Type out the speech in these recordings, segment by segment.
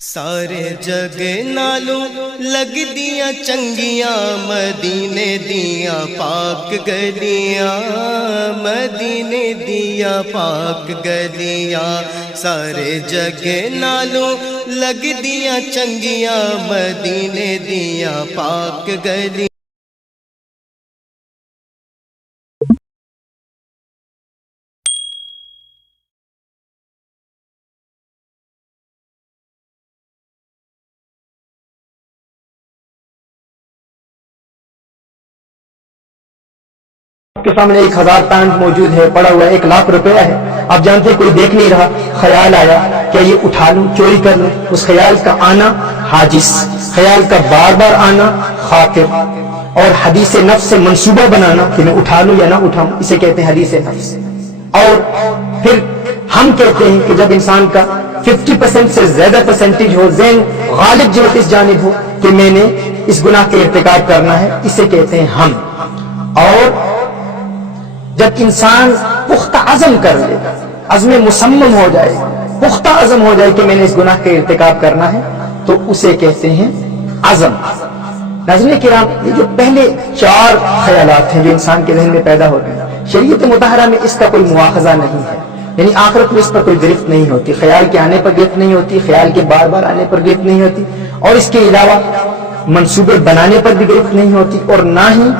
سارے جگ نالوں لگ دیاں چنگیاں مدینے دیاں پاک گلیاں، مدینے دیاں پاک گلیاں، سارے جگ نالوں لگ دیاں چنگیاں مدینے دیاں پاک گلیاں۔ کے سامنے 1000 پینٹ موجود ہے، پڑا ہوا ہے، 1,00,000 روپیہ ہے، آپ جانتے ہیں کوئی دیکھ نہیں رہا، خیال آیا کہ یہ اٹھا لوں، چوری کر لوں۔ اس خیال کا آنا حاجس، خیال کا بار بار آنا خاطر، اور حدیث نفس سے منصوبہ بنانا کہ میں اٹھا لوں یا نہ اٹھاؤں، اسے کہتے ہیں حدیث نفس۔ اور پھر ہم کہتے ہیں کہ جب انسان کا 50% سے زیادہ پرسنٹیج ہو، ذہن غالب جہت اس جانب ہو کہ میں نے اس گناہ کے ارتکاب کرنا ہے، اسے کہتے ہیں ہم۔ اور جب انسان پختہ عزم کر لے، عزم مصمم ہو جائے، پختہ عزم ہو جائے کہ میں نے اس گناہ کے ارتکاب کرنا ہے، تو اسے کہتے ہیں عزم۔ ناظرین کرام، یہ جو پہلے 4 خیالات ہیں جو انسان کے ذہن میں پیدا ہوتے ہیں، شریعت مطہرہ میں اس کا کوئی مواخذہ نہیں ہے، یعنی آخرت میں اس پر کوئی گرفت نہیں ہوتی، خیال کے آنے پر گرفت نہیں ہوتی، خیال کے بار بار آنے پر گرفت نہیں ہوتی، اور اس کے علاوہ منصوبے بنانے پر بھی گرفت نہیں ہوتی، اور نہ ہی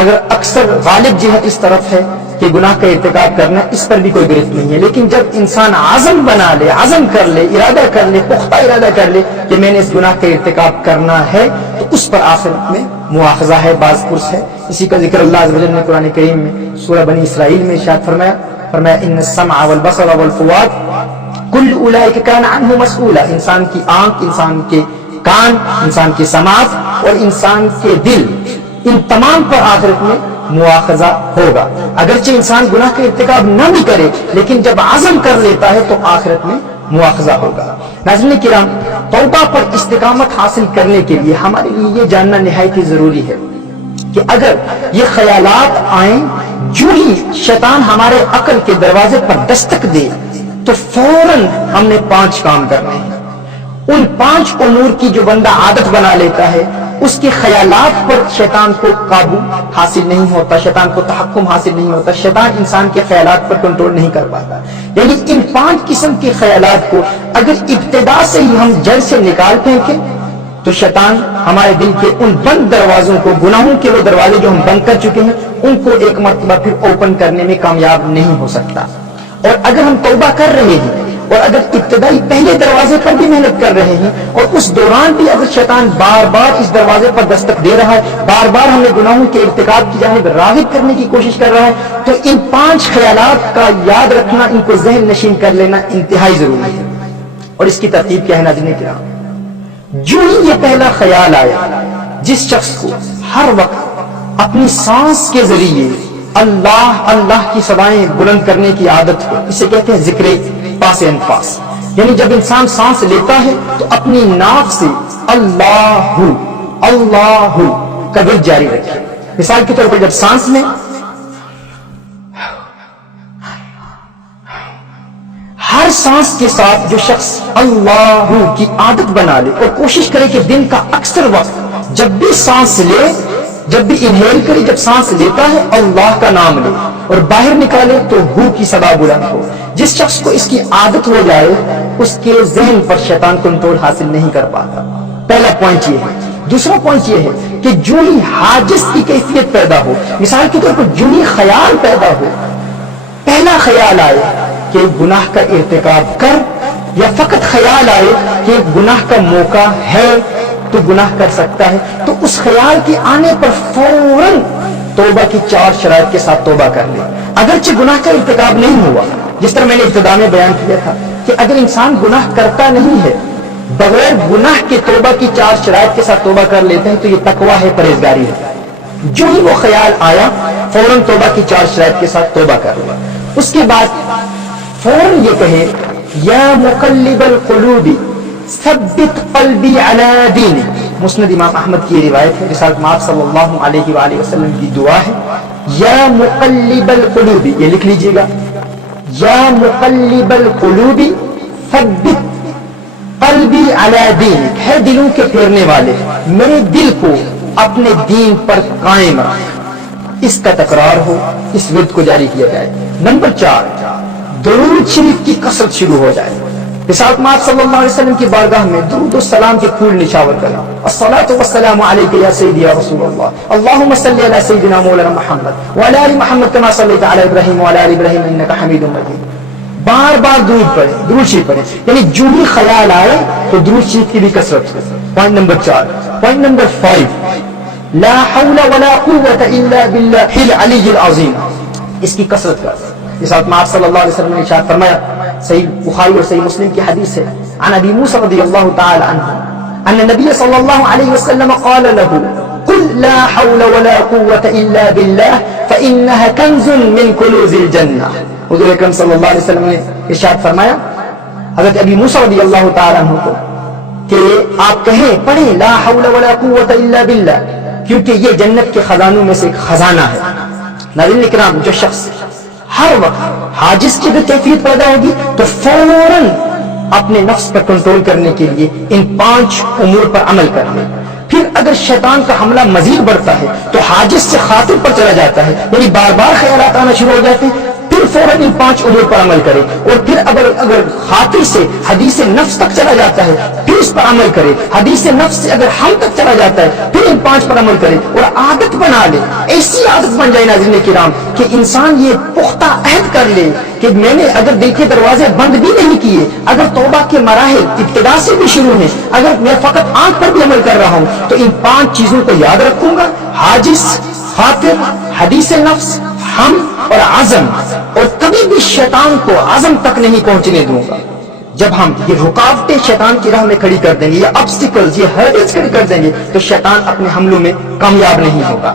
اگر اکثر غالب جہت اس طرف ہے کہ گناہ کا ارتکاب کرنا، اس پر بھی کوئی گرفت نہیں ہے۔ لیکن جب انسان عزم بنا لے، عزم کر لے، ارادہ کر لے، پختہ ارادہ کر لے کہ میں نے اس گناہ کا ارتکاب کرنا ہے، تو اس پر آخرت میں مواخذہ ہے، باز پرس ہے۔ اسی کا ذکر اللہ عز و جل نے قرآن کریم میں سورہ بنی اسرائیل میں ارشاد فرمایا ان السمع والبصر والفؤاد کل اولئک کان عنہ مسئولا، انسان کی آنکھ، انسان کے کان، انسان کی سماعت اور انسان کے دل، ان تمام پر آخرت میں مواخذہ ہوگا۔ اگرچہ انسان گناہ کا ارتکاب نہ بھی کرے، لیکن جب عزم کر لیتا ہے تو آخرت میں مواخذہ ہوگا۔ ناظرین کرام، توبہ پر استقامت حاصل کرنے کے لیے ہمارے لیے یہ جاننا نہایت ہی ضروری ہے کہ اگر یہ خیالات آئیں، جو ہی شیطان ہمارے عقل کے دروازے پر دستک دے تو فوراً ہم نے 5 کام کرنے ہیں۔ ان 5 امور کی جو بندہ عادت بنا لیتا ہے، اس کے خیالات پر شیطان کو قابو حاصل نہیں ہوتا، شیطان کو تحکم حاصل نہیں ہوتا، شیطان انسان کے خیالات پر کنٹرول نہیں کر پاتا۔ یعنی ان 5 قسم کے خیالات کو اگر ابتدا سے ہی ہم جڑ سے نکال پھینکیں تو شیطان ہمارے دل کے ان بند دروازوں کو، گناہوں کے وہ دروازے جو ہم بند کر چکے ہیں، ان کو ایک مرتبہ پھر اوپن کرنے میں کامیاب نہیں ہو سکتا۔ اور اگر ہم توبہ کر رہے ہیں اور اگر ابتدائی پہلے دروازے پر بھی محنت کر رہے ہیں، اور اس دوران بھی اگر شیطان بار بار اس دروازے پر دستک دے رہا ہے، بار بار ہمیں گناہوں کے ارتکاب کی جانب راغب کرنے کی کوشش کر رہا ہے، تو ان 5 خیالات کا یاد رکھنا، ان کو ذہن نشین کر لینا انتہائی ضروری ہے۔ اور اس کی ترتیب کیا ہے ناظرین کرام؟ جو ہی یہ پہلا خیال آیا، جس شخص کو ہر وقت اپنی سانس کے ذریعے اللہ اللہ کی صدائیں بلند کرنے کی عادت ہو، اسے کہتے ہیں ذکر پاس انفاس، یعنی جب انسان سانس لیتا ہے تو اپنی ناک سے اللہ اللہ کا ورد جاری رکھے۔ مثال کے طور پر جب سانس میں ہر سانس کے ساتھ جو شخص اللہ کی عادت بنا لے اور کوشش کرے کہ دن کا اکثر وقت جب بھی سانس لے، جب بھی انہیل کرے، جب سانس لیتا ہے اللہ کا نام لے، اور باہر نکالے تو ہو کی صدا بلند ہو، جس شخص کو اس کی عادت ہو جائے اس کے ذہن پر شیطان کنٹرول حاصل نہیں کر پاتا۔ پہلا پوائنٹ یہ ہے۔ دوسرا پوائنٹ یہ ہے کہ جو ہی حاجز کی کیفیت پیدا ہو، مثال کے طور پر جو ہی خیال پیدا ہو، پہلا خیال آئے کہ گناہ کا ارتکاب کر، یا فقط خیال آئے کہ گناہ کا موقع ہے تو گناہ کر سکتا ہے، تو اس خیال کے آنے پر فوراً توبہ کی 4 شرائط کے ساتھ توبہ کر لے۔ اگرچہ گناہ کا ارتکاب نہیں ہوا، جس طرح میں نے ابتدا میں بیان کیا تھا کہ اگر انسان گناہ کرتا نہیں ہے، بغیر گناہ کے توبہ کی 4 شرائط کے ساتھ توبہ کر لیتے ہیں، تو یہ تقویٰ ہے، پرہیزگاری ہے۔ جو ہی وہ خیال آیا فوراً توبہ کی 4 شرائط کے ساتھ توبہ کر لیا۔ اس کے بعد فوراً یہ کہے یا مقلب القلوب ثبت قلبی علی دینک۔ مسند امام احمد کی یہ روایت ہے، رسالت مآب صلی اللہ علیہ وآلہ وسلم کی دعا ہے، یا مقلب القلوب، یہ لکھ لیجئے گا، یا مقلب القلوب ثبت قلبی علی دینک ہے دلوں کے پھیرنے والے، میرے دل کو اپنے دین پر قائم رکھ، اس کا تکرار ہو، اس ورد کو جاری کیا جائے۔ نمبر 4، درود شریف کی کثرت شروع ہو جائے، رسالت مآب صلی اللہ علیہ وسلم کی بارگاہ میں درود و سلام کے پھول نشاور کریں، الصلاۃ والسلام علیک یا سیدی یا رسول اللہ، اللہم صلی علی سیدنا مولانا محمد وعلی آل محمد کما صلیت علی ابراہیم وعلی آل ابراہیم انک حمید مجید۔ بار بار درود پڑھیں، درود شریف پڑھیں، یعنی جو بھی خیال آئے تو درود شریف کی بھی کثرت کریں۔ Point number 4۔ پوائنٹ نمبر 5، لا حول ولا قوة الا باللہ العلی العظیم، اس کی کثرت کریں۔ رسالت مآب صلی اللہ علیہ وسلم نے ارشاد فرمایا، صحیح بخاری اور صحیح مسلم کی حدیث ہے، عن ابی موسیٰ رضی اللہ تعالی عنہ ان النبی صلی اللہ علیہ وسلم قال له قل لا حول ولا قوة الا باللہ فإنها کنز من کنوز الجنہ۔ حضور اکرم صلی اللہ علیہ وسلم نے ارشاد فرمایا حضرت ابی موسیٰ رضی اللہ تعالی عنہ کو کہ آپ کہیں پڑھیں لا حول ولا قوة الا باللہ، کیونکہ یہ جنت کے خزانوں میں سے ایک خزانہ ہے۔ ناظرین اکرام، جو شخص ہر وقت حاجز کی بھی کیفیت پیدا ہوگی تو فوراً اپنے نفس پر کنٹرول کرنے کے لیے ان 5 امور پر عمل کر لے۔ پھر اگر شیطان کا حملہ مزید بڑھتا ہے تو حاجز سے خاطر پر چلا جاتا ہے، یعنی بار بار خیالات آنا شروع ہو جاتے ہیں، پھر فوراً ان 5 امور پر عمل کرے، اور پھر اگر خاطر سے حدیث نفس تک چلا جاتا ہے پھر اس پر عمل کرے، حدیث نفس سے اگر ہم تک چلا جاتا ہے پھر ان 5 پر عمل کرے اور عادت بنا لے، ایسی عادت بن جائے ناظرین کرام کہ انسان یہ پختہ عہد کر لے کہ میں نے اگر دل کے دروازے بند بھی نہیں کیے، اگر توبہ کے مراحل ابتدا سے بھی شروع ہیں، اگر میں فقط آنکھ پر بھی عمل کر رہا ہوں تو ان 5 چیزوں کو یاد رکھوں گا، حاجز، خاطر، حدیث نفس، ہم اور عزم، اور کبھی بھی شیطان کو عزم تک نہیں پہنچنے دوں گا۔ جب ہم یہ رکاوٹیں شیطان کی راہ میں کھڑی کر دیں گے، یہ obstacles، یہ hurdles کھڑی کر دیں گے تو شیطان اپنے حملوں میں کامیاب نہیں ہوگا۔